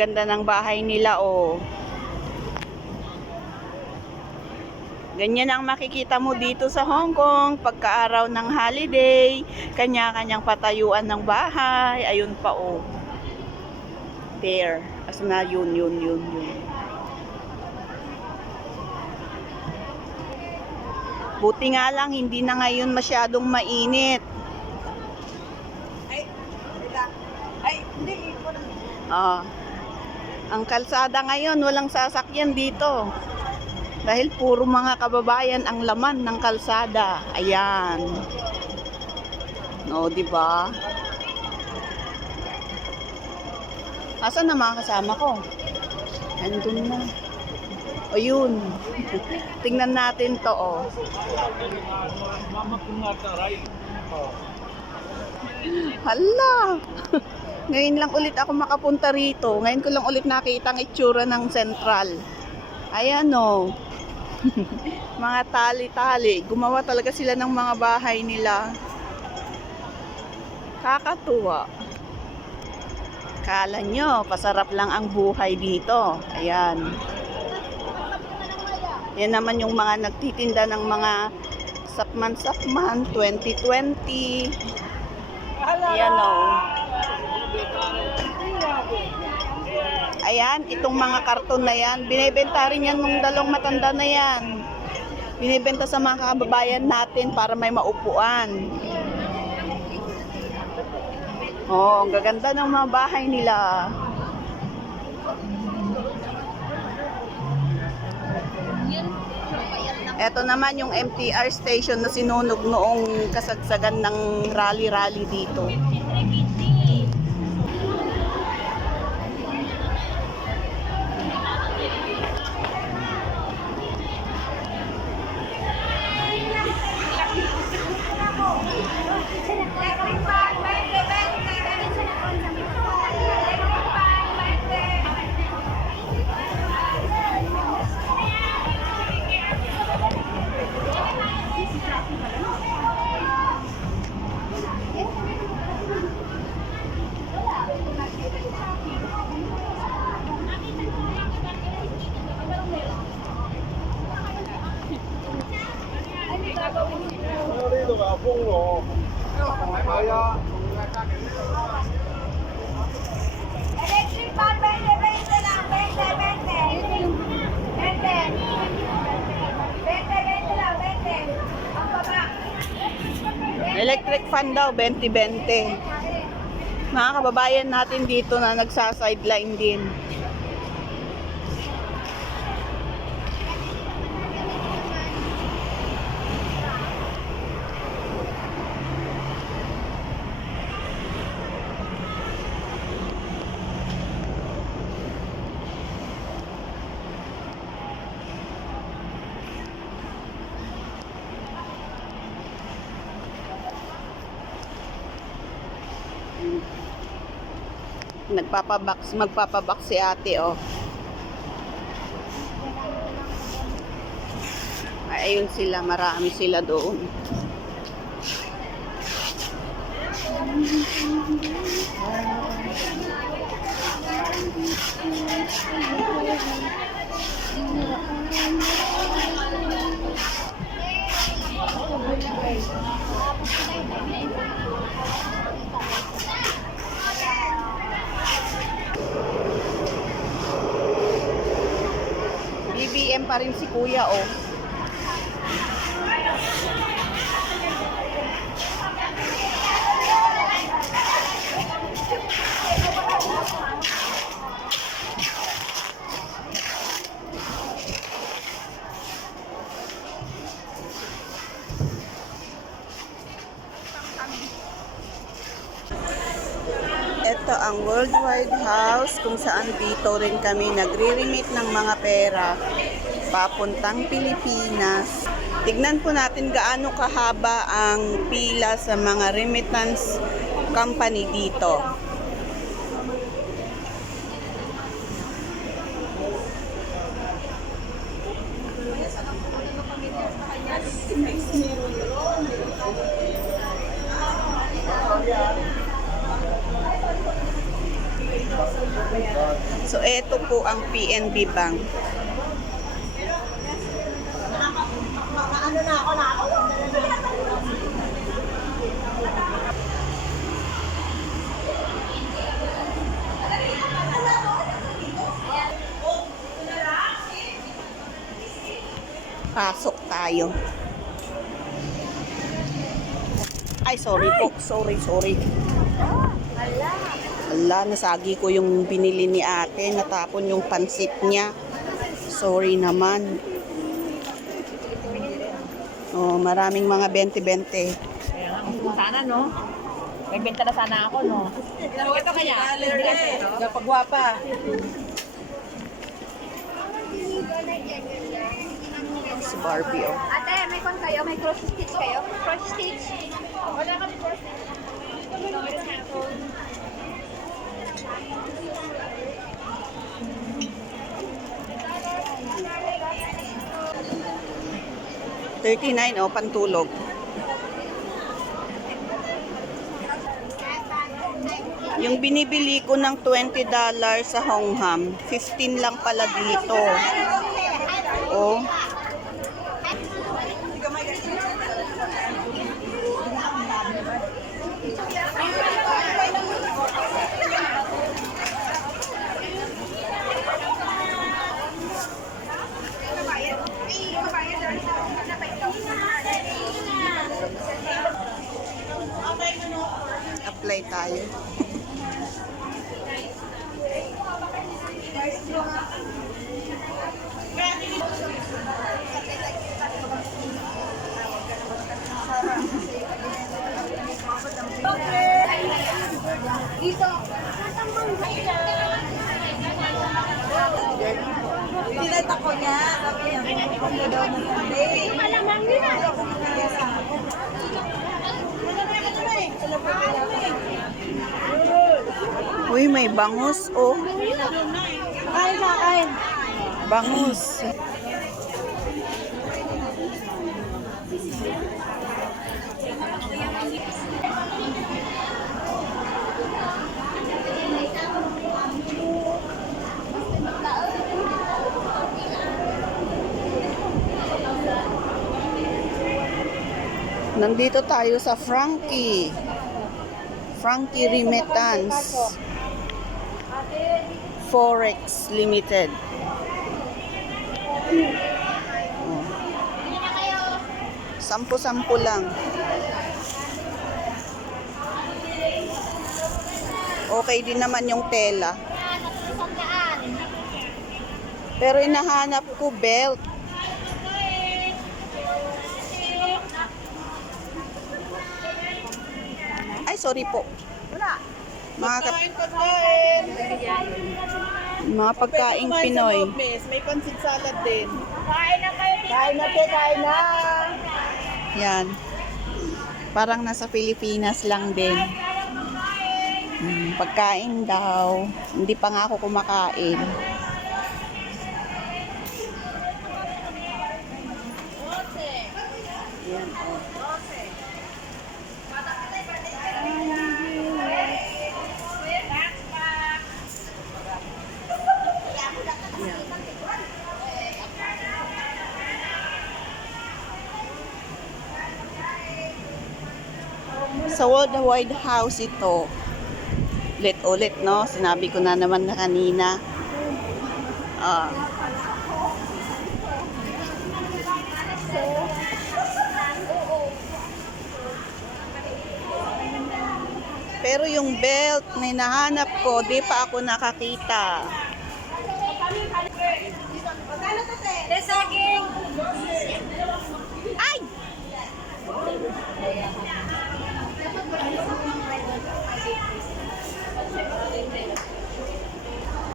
ganda ng bahay nila, oh. Ganyan ang makikita mo dito sa Hong Kong pagka-araw ng holiday. Kanya-kanyang patayuan ng bahay. Ayun pa, oh. There. Asa na yun. Buti nga lang, hindi na ngayon masyadong mainit. Hindi. Ang kalsada ngayon, walang sasakyan dito. Dahil puro mga kababayan ang laman ng kalsada. Ayan. No, di ba? Asan na mga kasama ko? Andun na. O yun. Tingnan natin to, oh. Hala. Ngayon lang ulit ako makapunta rito. Ngayon ko lang ulit nakita ang itsura ng Central. Ayan, oh. Mga tali-tali. Gumawa talaga sila ng mga bahay nila. Kakatuwa. Kala nyo, pasarap lang ang buhay dito. Ayan. Yan naman yung mga nagtitinda ng mga sapman-sapman 2020. Ayan, oh. Ayan, itong mga karton na yan, binibenta rin yan nung dalawang matanda na yan. Binibenta sa mga kababayan natin para may maupuan. Oh, ang gaganda ng mga bahay nila. Ito naman yung MTR station na sinunog noong kasagsagan ng rally-rally dito. Electric fan, 20 lang. 20 lang, 20. Ang baba. Electric fan daw, 20-20. Mga kababayan natin dito na nagsa-sideline din. Magpapabox si ate, oh. Ayun sila, marami sila doon. BBM pa rin si kuya, oh. Ito ang Worldwide House kung saan dito rin kami nagre-remit ng mga pera papuntang Pilipinas. Tignan po natin gaano kahaba ang pila sa mga remittance company dito. So, eto po ang PNB Bank. Pasok tayo. Ay, sorry po. Sorry. Ala, nasagi ko yung binili ni ate. Natapon yung pansit niya. Sorry naman. Oh, maraming mga 20-20. Sana, no? May benta na sana ako, no? So, ito kaya? Napagwapa. Si Barbie, oh. Ate, may kon kayo? May cross stitch kayo? Cross stitch. Wala kami cross stitch. $39, oh, pantulog. Yung binibili ko ng $20 sa Hongham, 15 lang pala dito. Oh. Apply tayo. Pinata ko niya. Sabi niya, kung daw ng Sunday. Malamang nila. Uy, may bangus, oh. Kain. Bangus. Nandito tayo sa Frankie Remittance Forex Limited. Oh. 10-10 lang. Okay din naman yung tela. Pero hinahanap ko belt. Ay, sorry po. Wala. Mga pagkaing Pinoy. May pansit salad din. Kain na kayo. Kain na. Yan. Parang nasa Pilipinas lang din. Pagkain daw. Hindi pa nga ako kumakain. Yan, oh. Sa World Wide House ito. Ulit, no? Sinabi ko na naman na kanina. Pero yung belt na hinahanap ko, di pa ako nakakita. Saging.